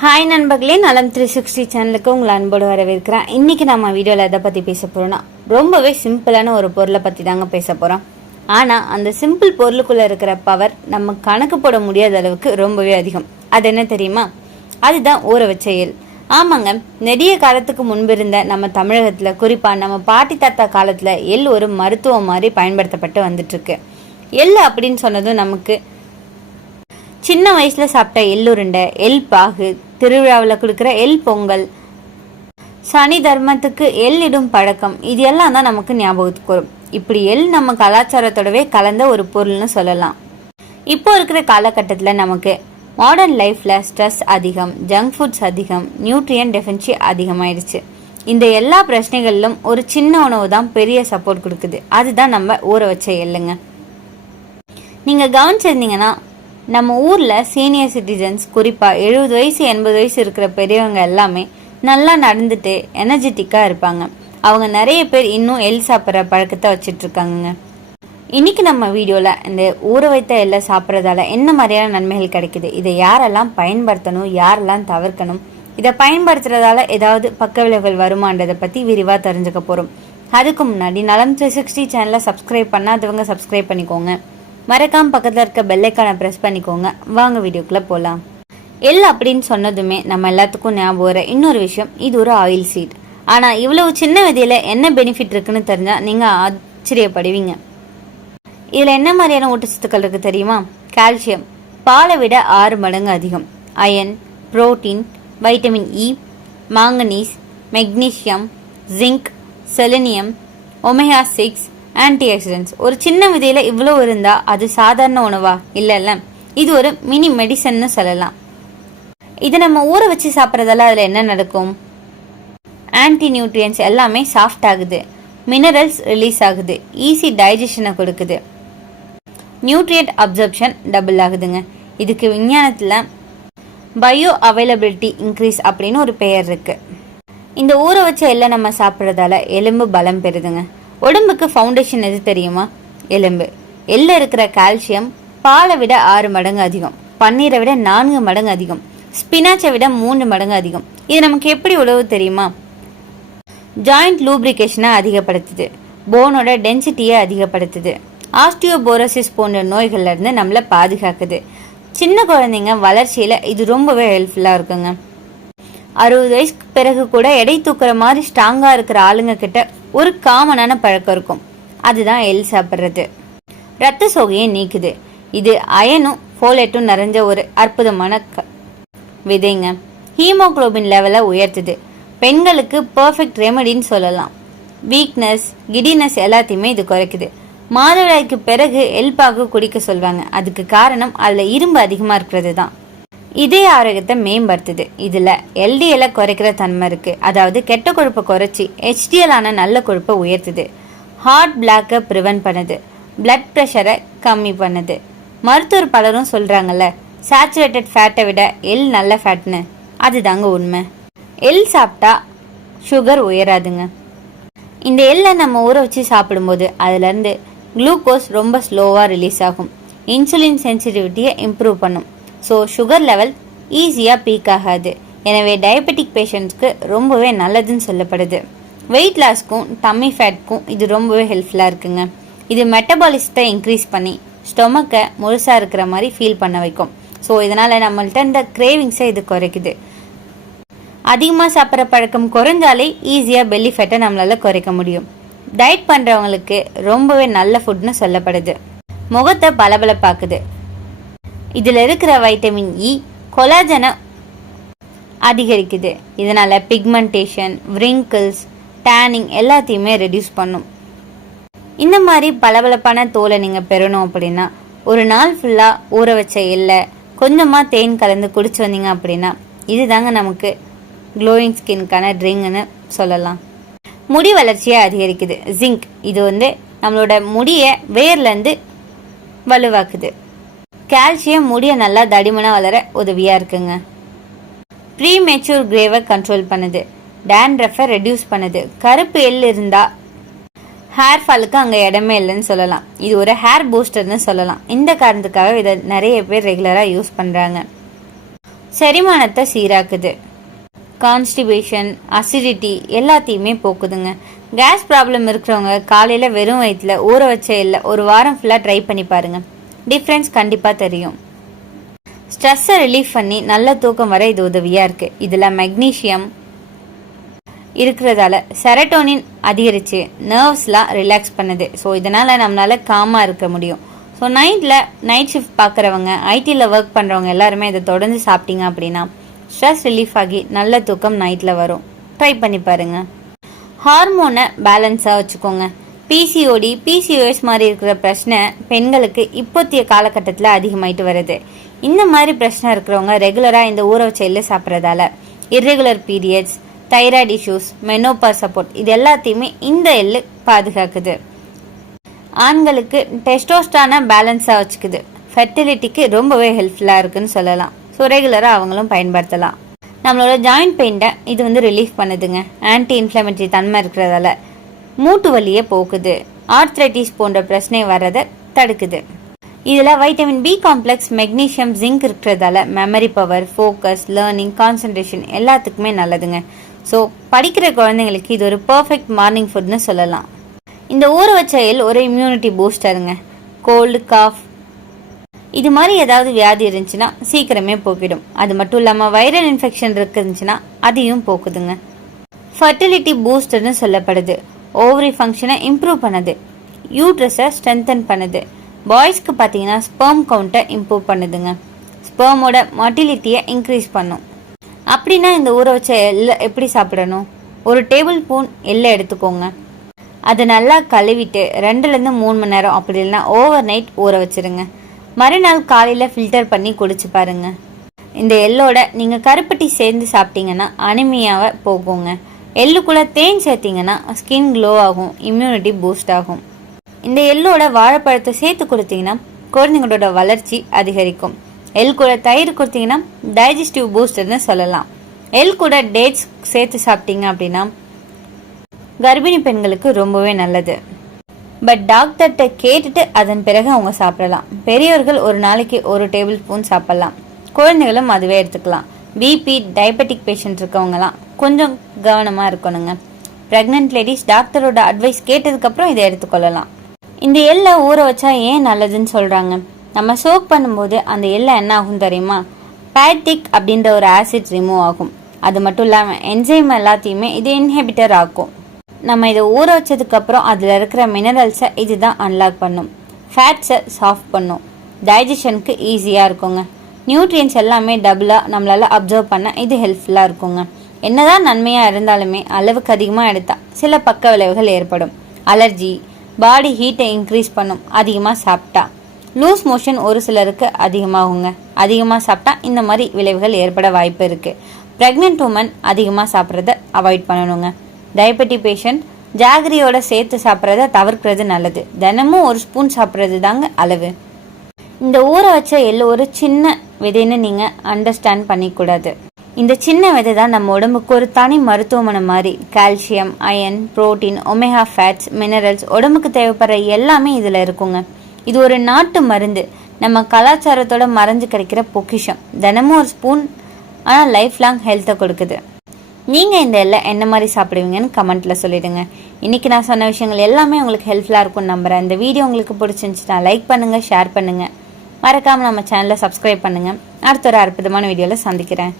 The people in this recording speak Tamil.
ஹாய் நண்பர்களே நலம் த்ரீ சிக்ஸ்டி சேனலுக்கு உங்களை அன்போடு வரவேற்கிறேன். இன்றைக்கி நம்ம வீடியோவில் எதை பற்றி பேச போகிறோன்னா ரொம்பவே சிம்பிளான ஒரு பொருளை பற்றி தாங்க பேச போகிறோம் ஆனால் அந்த சிம்பிள் பொருளுக்குள்ளே இருக்கிற பவர் நம்ம கணக்கு போட முடியாத அளவுக்கு ரொம்பவே அதிகம். அது என்ன தெரியுமா? அதுதான் ஊற வச்ச எள். ஆமாங்க நெடிய காலத்துக்கு முன்பிருந்த நம்ம தமிழகத்தில் குறிப்பாக நம்ம பாட்டி தாத்தா காலத்தில் எள் ஒரு மருத்துவம் மாதிரி பயன்படுத்தப்பட்டு வந்துட்டுருக்கு. எள் அப்படின்னு சொன்னதும் நமக்கு சின்ன வயசில் சாப்பிட்ட எள்ளுருண்டை எள் பாகு திருவிழாவில் கொடுக்குற எள் பொங்கல். சனி தர்மத்துக்கு எள் இடும் பழக்கம். இது எல்லாம் தான் நமக்கு ஞாபகத்துக்கு வரும். இப்படி எள் நம்ம கலாச்சாரத்தோடவே கலந்த ஒரு பொருள்னு சொல்லலாம். இப்போ இருக்கிற காலகட்டத்தில் நமக்கு மாடர்ன் லைஃப்பில் ஸ்ட்ரெஸ் அதிகம் ஜங்க் ஃபுட்ஸ் அதிகம் நியூட்ரியன் டெஃபின்சி அதிகமாயிடுச்சு. இந்த எல்லா பிரச்சனைகளிலும் ஒரு சின்ன உணவு தான் பெரிய சப்போர்ட் கொடுக்குது. அதுதான் நம்ம ஊற வச்ச எள்ளுங்க. நீங்கள் கவனிச்சிருந்தீங்கன்னா நம்ம ஊரில் சீனியர் சிட்டிசன்ஸ் குறிப்பாக எழுபது வயசு எண்பது வயசு இருக்கிற பெரியவங்க எல்லாமே நல்லா நடந்துட்டு எனர்ஜெட்டிக்காக இருப்பாங்க. அவங்க நிறைய பேர் இன்னும் எள் சாப்பிட்ற பழக்கத்தை வச்சிட்ருக்காங்கங்க. இன்னைக்கு நம்ம வீடியோவில் இந்த ஊற வைத்த எல்லை சாப்பிட்றதால என்ன மாதிரியான நன்மைகள் கிடைக்குது? இதை யாரெல்லாம் பயன்படுத்தணும் யாரெல்லாம் தவிர்க்கணும்? இதை பயன்படுத்துறதால ஏதாவது பக்க விளைவுகள் வருமான்றதை பற்றி விரிவாக தெரிஞ்சுக்க போகிறோம் அதுக்கு முன்னாடி நலம் த்ரீ சிக்ஸ்டி சேனலை சப்ஸ்கிரைப் பண்ணாதவங்க சப்ஸ்கிரைப் பண்ணிக்கோங்க. மறக்காம பக்கத்தில் இருக்க பெல்லைக்கானை ப்ரெஸ் பண்ணிக்கோங்க. வாங்க வீடியோக்குள்ளே போகலாம் எல் அப்படின்னு சொன்னதுமே நம்ம எல்லாத்துக்கும் ஞாபகம் வர இன்னொரு விஷயம் இது ஒரு ஆயில் சீட் ஆனால் இவ்வளவு சின்ன விதையில் என்ன பெனிஃபிட் இருக்குன்னு தெரிஞ்சால் நீங்கள் ஆச்சரியப்படுவீங்க. இதில் என்ன மாதிரியான ஊட்டச்சத்துக்கள் இருக்குது தெரியுமா? கால்சியம் பாலை விட ஆறு மடங்கு அதிகம். Iron protein vitamin E manganese magnesium zinc selenium omega six antioxidants ஒரு சின்ன விதையில் இவ்வளோ இருந்தால் அது சாதாரண உணவா? இல்லைல்ல. இது ஒரு மினி மெடிசன்னு சொல்லலாம். இதை நம்ம ஊற வச்சு சாப்பிட்றதால அதில் என்ன நடக்கும்? ஆன்டி நியூட்ரியன்ஸ் எல்லாமே சாஃப்ட் ஆகுது. மினரல்ஸ் ரிலீஸ் ஆகுது. ஈஸி டைஜஷனை கொடுக்குது. நியூட்ரியன்ட் அப்சர்ப்ஷன் டபுள் ஆகுதுங்க. இதுக்கு விஞ்ஞானத்தில் பயோ அவைலபிலிட்டி இன்க்ரீஸ் அப்படின்னு ஒரு பெயர் இருக்குது இந்த ஊற வச்ச எல்லாம் நம்ம சாப்பிட்றதால எலும்பு பலம் பெறுதுங்க. உடம்புக்கு ஃபவுண்டேஷன் எது தெரியுமா? எலும்பு. எள்ள இருக்கிற கால்சியம் பாலை விட ஆறு மடங்கு அதிகம். பன்னீரை விட நான்கு மடங்கு அதிகம். ஸ்பினாச்சை விட மூன்று மடங்கு அதிகம். இது நமக்கு எப்படி உழவு தெரியுமா? ஜாயிண்ட் லூப்ரிகேஷனை அதிகப்படுத்துது. போனோட டென்சிட்டியை அதிகப்படுத்துது. ஆஸ்டியோபோரோசிஸ் போன்ற நோய்கள்ல இருந்து நம்மளை பாதுகாக்குது. சின்ன குழந்தைங்க வளர்ச்சியில் இது ரொம்பவே ஹெல்ப்ஃபுல்லாக இருக்குங்க. அறுபது வயசுக்கு பிறகு கூட எடை தூக்குற மாதிரி ஸ்ட்ராங்காக இருக்கிற ஆளுங்க கிட்ட ஒரு காமனான பழக்கம் இருக்கும். அதுதான் எள் சாப்பிட்றது. ரத்த சோகையை நீக்குது. இது அயனும் ஃபோலேட்டும் நிறைஞ்ச ஒரு அற்புதமான க- விதைங்க. ஹீமோகுளோபின் லெவலை உயர்த்துது. பெண்களுக்கு பர்ஃபெக்ட் ரெமடின்னு சொல்லலாம். வீக்னஸ் கிடினஸ் எல்லாத்தையுமே இது குறைக்குது. மாதவிடாய்க்கு பிறகு எல்பாக குடிக்க சொல்வாங்க. அதுக்கு காரணம் அதில் இரும்பு அதிகமாக இருக்கிறது தான் இதய ஆரோக்கியத்தை மேம்படுத்துது. இதில் எல்டிஎல்லை குறைக்கிற தன்மை இருக்குது அதாவது கெட்ட கொழுப்பை குறைச்சி HDL ஆன நல்ல கொழுப்பை உயர்த்துது. ஹார்ட் பிளாக்கை ப்ரிவென்ட் பண்ணுது. பிளட் ப்ரெஷரை கம்மி பண்ணுது. மருத்துவர் பலரும் சொல்கிறாங்கல்ல சேச்சுரேட்டட் ஃபேட்டை விட எள் நல்ல ஃபேட்னு அதுதாங்க உண்மை. எள் சாப்பிட்டா சுகர் உயராதுங்க. இந்த எள்ளை நம்ம ஊற வச்சு சாப்பிடும்போது அதுலேருந்து குளுக்கோஸ் ரொம்ப ஸ்லோவாக ரிலீஸ் ஆகும். இன்சுலின் சென்சிட்டிவிட்டியை இம்ப்ரூவ் பண்ணும். ஸோ சுகர் லெவல் ஈஸியாக பீக் ஆகாது. எனவே டயபெட்டிக் பேஷண்ட்ஸ்க்கு ரொம்பவே நல்லதுன்னு சொல்லப்படுது. வெயிட் லாஸ்க்கும் டம்மி ஃபேட்க்கும் இது ரொம்பவே ஹெல்ப்ஃபுல்லாக இருக்குங்க. இது மெட்டபாலிசத்தை இன்க்ரீஸ் பண்ணி ஸ்டொமக்கை முழுசாக இருக்கிற மாதிரி ஃபீல் பண்ண வைக்கும். ஸோ இதனால் நம்மள்ட்ட இந்த கிரேவிங்ஸை இது குறைக்குது. அதிகமாக சாப்பிட்ற பழக்கம் குறைஞ்சாலே ஈஸியாக பெல்லி ஃபேட்டை நம்மளால் குறைக்க முடியும். டயட் பண்ணுறவங்களுக்கு ரொம்பவே நல்ல ஃபுட்னு சொல்லப்படுது. முகத்தை பளபளப்பாக்குது. இதில் இருக்கிற வைட்டமின் இ கொலாஜனை அதிகரிக்குது. இதனால் பிக்மெண்டேஷன் விரிங்கிள்ஸ் டேனிங் எல்லாத்தையுமே ரெடியூஸ் பண்ணும். இந்த மாதிரி பளபளப்பான தோலை நீங்கள் பெறணும் அப்படின்னா ஒரு நாள் ஃபுல்லாக ஊற வச்ச எல்லை கொஞ்சமாக தேன் கலந்து குடிச்சு வந்தீங்க அப்படின்னா இதுதாங்க நமக்கு க்ளோயிங் ஸ்கின்க்கான ட்ரிங்க்னு சொல்லலாம். முடி வளர்ச்சியை அதிகரிக்குது. ஜிங்க் இது வந்து நம்மளோட முடியை வேர்லேருந்து வலுவாக்குது. கால்சியம் முடியை நல்லா தடிமனாக வளர உதவியாக இருக்குங்க. ப்ரீ மெச்சூர் கிரேவை கண்ட்ரோல் பண்ணுது. டேண்ட்ரஃபை ரெடியூஸ் பண்ணுது. கருப்பு எள் இருந்தால் ஹேர் ஃபாலுக்கு அங்கே இடமே இல்லைன்னு சொல்லலாம். இது ஒரு ஹேர் பூஸ்டர்னு சொல்லலாம். இந்த காரணத்துக்காக இதை நிறைய பேர் ரெகுலராக யூஸ் பண்ணுறாங்க செரிமானத்தை சீராக்குது. கான்ஸ்டிபேஷன் அசிடிட்டி எல்லாத்தையுமே போக்குதுங்க. கேஸ் ப்ராப்ளம் இருக்கிறவங்க காலையில் வெறும் வயிற்றில் ஊற வச்ச இல்லை ஒரு வாரம் ஃபுல்லாக ட்ரை பண்ணி பாருங்கள் டிஃப்ரென்ஸ் கண்டிப்பாக தெரியும். ஸ்ட்ரெஸ்ஸை ரிலீஃப் பண்ணி நல்ல தூக்கம் வர இது உதவியாக இருக்குது இதில் மெக்னீஷியம் இருக்கிறதால செரட்டோனின் அதிகரித்து நர்வ்ஸ்லாம் ரிலாக்ஸ் பண்ணுது. ஸோ இதனால் நம்மளால் காமாக இருக்க முடியும். ஸோ நைட்டில் நைட் ஷிஃப்ட் பார்க்குறவங்க ஐடியில் ஒர்க் பண்ணுறவங்க எல்லாருமே இதை தொடர்ந்து சாப்பிட்டீங்க அப்படின்னா ஸ்ட்ரெஸ் ரிலீஃப் ஆகி நல்ல தூக்கம் நைட்டில் வரும். ட்ரை பண்ணி பாருங்க. ஹார்மோனை பேலன்ஸாக வச்சுக்கோங்க. பிசிஓடி பிசிஓஎஸ் மாதிரி இருக்கிற பிரச்சனை பெண்களுக்கு இப்போத்திய காலகட்டத்தில் அதிகமாயிட்டு வருது. இந்த மாதிரி பிரச்சனை இருக்கிறவங்க ரெகுலராக இந்த ஊற வச்ச எள்ளு சாப்பிட்றதால irregular periods thyroid issues menopause support இது எல்லாத்தையுமே இந்த எள்ளு பாதுகாக்குது. ஆண்களுக்கு டெஸ்டோஸ்டான பேலன்ஸாக வச்சுக்குது. ஃபெர்டிலிட்டிக்கு ரொம்பவே ஹெல்ப்ஃபுல்லாக இருக்குன்னு சொல்லலாம். ஸோ ரெகுலராக அவங்களும் பயன்படுத்தலாம். நம்மளோட ஜாயிண்ட் பெயிண்டை இது வந்து ரிலீஃப் பண்ணுதுங்க. ஆன்டி இன்ஃப்ளமேட்டரி தன்மை இருக்கிறதால மூட்டு வலியை போக்குது ஆர்த்ரைட்டிஸ் போன்ற பிரச்சனை வர்றதை தடுக்குது. இதில் vitamin B complex magnesium zinc இருக்கிறதால memory power focus learning concentration எல்லாத்துக்குமே நல்லதுங்க. ஸோ படிக்கிற குழந்தைங்களுக்கு இது ஒரு பர்ஃபெக்ட் மார்னிங் ஃபுட்னு சொல்லலாம். இந்த ஊற ஒரு இம்யூனிட்டி பூஸ்டருங்க கோல்டு காஃப் இது மாதிரி ஏதாவது வியாதி இருந்துச்சுன்னா சீக்கிரமே போக்கிடும். அது மட்டும் இல்லாமல் வைரல் இன்ஃபெக்ஷன் இருந்துச்சுன்னா அதையும் போக்குதுங்க. ஃபர்டிலிட்டி பூஸ்டர்னு சொல்லப்படுது. ஓவரி ஃபங்க்ஷனை இம்ப்ரூவ் பண்ணுது. யூட்ரஸை ஸ்ட்ரென்தன் பண்ணுது. பாய்ஸ்க்கு பார்த்தீங்கன்னா ஸ்பெர்ம் கவுண்ட்டை இம்ப்ரூவ் பண்ணுதுங்க. ஸ்பெர்மோட மொட்டிலிட்டியை இன்க்ரீஸ் பண்ணும். அப்படின்னா இந்த ஊற வச்ச எல்லை எப்படி சாப்பிடணும்? ஒரு டேபிள் ஸ்பூன் எள்ளை எடுத்துக்கோங்க. அதை நல்லா கழுவிட்டு ரெண்டுலேருந்து மூணு மணி நேரம் அப்படி இல்லைன்னா ஓவர் நைட் ஊற வச்சிருங்க. மறுநாள் காலையில் ஃபில்டர் பண்ணி குடிச்சு பாருங்க. இந்த எள்ளோட நீங்கள் கருப்பட்டி சேர்ந்து சாப்பிட்டீங்கன்னா அனிமியாவை போகுங்க. எள்ளுக்குள்ளே தேன் சேர்த்தீங்கன்னா ஸ்கின் க்ளோ ஆகும் இம்யூனிட்டி பூஸ்ட் ஆகும். இந்த எள்ளோட வாழைப்பழத்தை சேர்த்து கொடுத்தீங்கன்னா குழந்தைங்களோட வளர்ச்சி அதிகரிக்கும். எள் கூட தயிர் கொடுத்தீங்கன்னா டைஜஸ்டிவ் பூஸ்டர்னு சொல்லலாம். எள் கூட டேட்ஸ் சேர்த்து சாப்பிட்டீங்க அப்படின்னா கர்ப்பிணி பெண்களுக்கு ரொம்பவே நல்லது. பட் டாக்டர்கிட்ட கேட்டுட்டு அதன் பிறகு அவங்க சாப்பிடலாம். பெரியவர்கள் ஒரு நாளைக்கு ஒரு டேபிள் ஸ்பூன் சாப்பிடலாம். குழந்தைகளும் அதுவே எடுத்துக்கலாம். பிபி டயபெட்டிக் பேஷண்ட் இருக்கவங்கலாம். கொஞ்சம் கவனமாக இருக்கணுங்க. ப்ரெக்னென்ட் லேடிஸ் டாக்டரோட அட்வைஸ் கேட்டதுக்கப்புறம் இதை எடுத்துக்கொள்ளலாம். இந்த எள்ளை ஊற வச்சா ஏன் நல்லதுன்னு சொல்கிறாங்க நம்ம சோக் பண்ணும்போது அந்த எல்லை என்ன ஆகும் தெரியுமா? பேட்டிக் அப்படின்ற ஒரு ஆசிட் ரிமூவ் ஆகும். அது மட்டும் இல்லாமல் என்சைம் எல்லாத்தையுமே இது இன்ஹிபிட்டர் ஆக்கும். நம்ம இதை ஊற வச்சதுக்கப்புறம் அதில் இருக்கிற மினரல்ஸை இதுதான் அன்லாக் பண்ணும். ஃபேட்ஸை சாஃப்ட் பண்ணும். டைஜஷனுக்கு ஈஸியாக இருக்குங்க. நியூட்ரியன்ஸ் எல்லாமே டபுளாக நம்மளால் அப்சர்வ் பண்ண இது ஹெல்ப்ஃபுல்லாக இருக்குங்க. என்னதான் நன்மையாக இருந்தாலுமே அளவுக்கு அதிகமாக எடுத்தால் சில பக்க விளைவுகள் ஏற்படும். அலர்ஜி பாடி ஹீட்டை இன்க்ரீஸ் பண்ணும். அதிகமாக சாப்பிட்டா. லூஸ் மோஷன் ஒரு சிலருக்கு அதிகமாகுங்க. அதிகமாக சாப்பிட்டா இந்த மாதிரி விளைவுகள் ஏற்பட வாய்ப்பு இருக்குது ப்ரெக்னென்ட் உமன் அதிகமாக சாப்பிட்றத அவாய்ட் பண்ணணுங்க. டயபெட்டிக் பேஷண்ட் ஜாகரியோட சேர்த்து சாப்பிட்றத தவிர்க்கிறது நல்லது. தினமும் ஒரு ஸ்பூன் சாப்பிட்றது தாங்க அளவு. இந்த ஊற வச்ச எள்ளு ஒரு சின்ன விதைன்னு நீங்கள் அண்டர்ஸ்டாண்ட் பண்ணிக்கூடாது. இந்த சின்ன விதை தான் நம்ம உடம்புக்கு ஒரு தனி மருத்துவமனை மாதிரி. Calcium iron protein omega fats minerals உடம்புக்கு தேவைப்படுற எல்லாமே இதில் இருக்குங்க. இது ஒரு நாட்டு மருந்து. நம்ம கலாச்சாரத்தோட மறைஞ்சு கிடைக்கிற பொக்கிஷம். தினமும் ஒரு ஸ்பூன் ஆனால் லைஃப் லாங் ஹெல்த்தை கொடுக்குது. நீங்கள் இந்த எல்லாம் என்ன மாதிரி சாப்பிடுவீங்கன்னு கமெண்ட்டில் சொல்லிடுங்க. இன்றைக்கி நான் சொன்ன விஷயங்கள் எல்லாமே உங்களுக்கு ஹெல்ப்ஃபுல்லாக இருக்கும்னு நம்புகிறேன் இந்த வீடியோ உங்களுக்கு பிடிச்சிருந்துச்சுன்னா லைக் பண்ணுங்கள் ஷேர் பண்ணுங்கள் மறக்காமல் நம்ம சேனலை சப்ஸ்கிரைப் பண்ணுங்கள் அடுத்த ஒரு அற்புதமான வீடியோவில் சந்திக்கிறேன்.